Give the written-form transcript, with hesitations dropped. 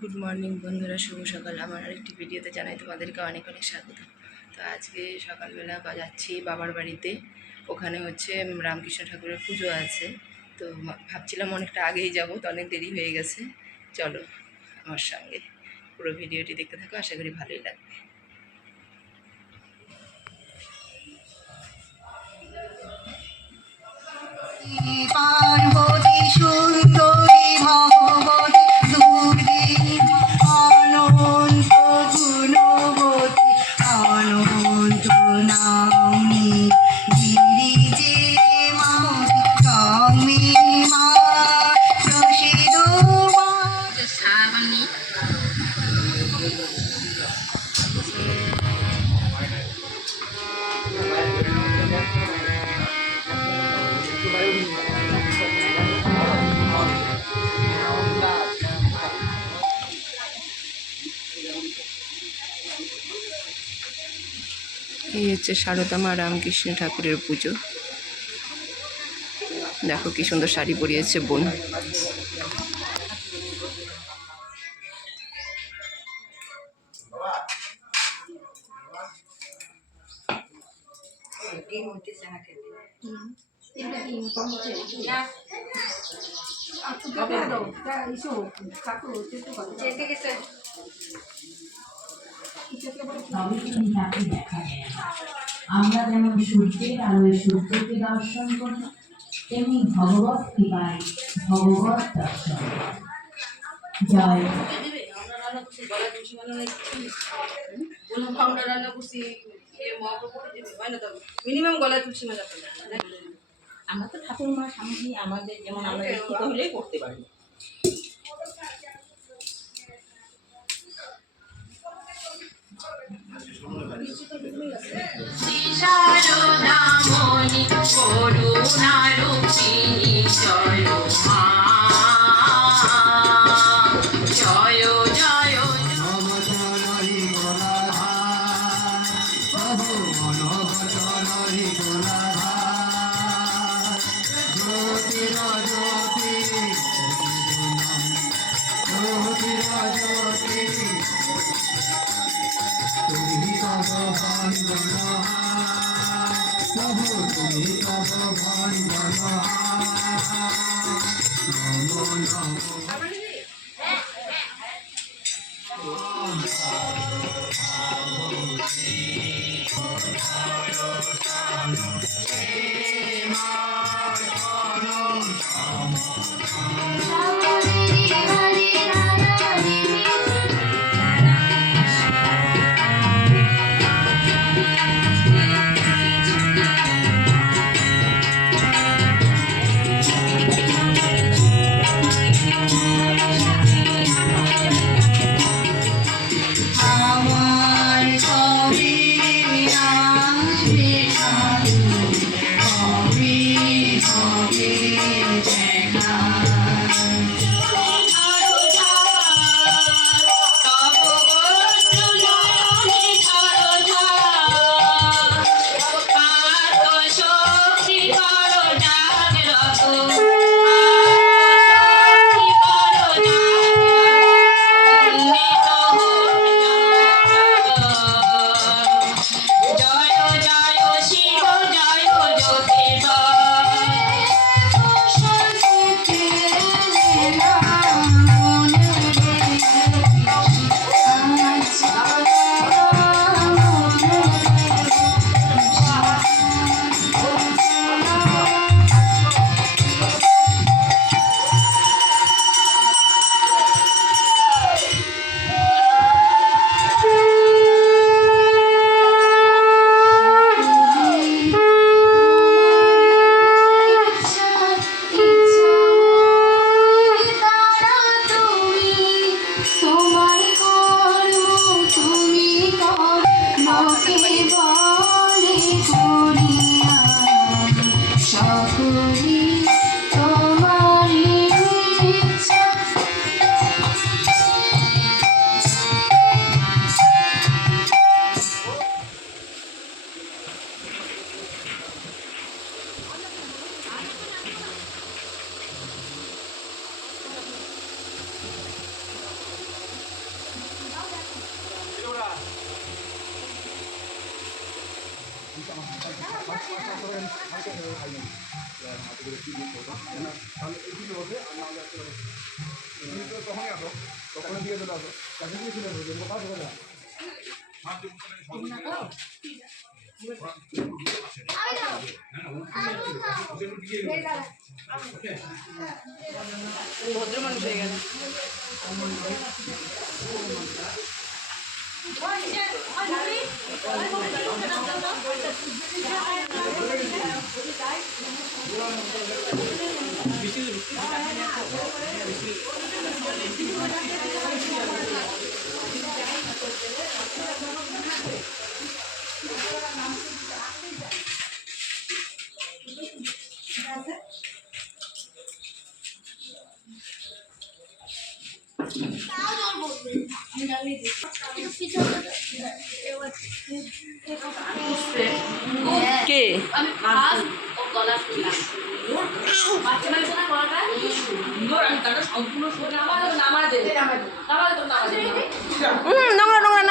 Good morning বন্ধুরা, শুভ সকাল। আমার আরেকটি ভিডিওতে জানাই তোমাদেরকে অনেক অনেক স্বাগত। তো আজকে সকালবেলা যাচ্ছি বাবার বাড়িতে। ওখানে হচ্ছে রামকৃষ্ণ ঠাকুরের পুজো আছে। তো ভাবছিলাম অনেকটা আগেই যাব, তো অনেক দেরি হয়ে গেছে। চলো আমার সঙ্গে পুরো ভিডিওটি দেখতে থাকো, আশা করি ভালোই লাগবে। পার্বতী সুন্দরী ভগবতী দুর্গী অনন্ত গুণবতী অনন্ত নামী গিরিজে মাতি তমে মা প্রসিদ্ধ শ্রাবণী। এই হচ্ছে সারদামা রামকৃষ্ণ ঠাকুরের পুজো। দেখো কি সুন্দর শাড়ি পরিয়েছে বোন। আমরা যেমন সূর্যের আলোয় সূর্যকে দর্শন করি, তেমনি ভগবত কৃপায় ভগবত দর্শন। জয় আমরা তো ঠাকুরমার সামনে আমাদের যেমন আমরা শিক্ষিত হলেই করতে পারি। শারদামণি করুণারূপিণী জয় মা, জয় জয় ভদ্র মানুষ হয়ে গেল। কে নোংরা নোংরা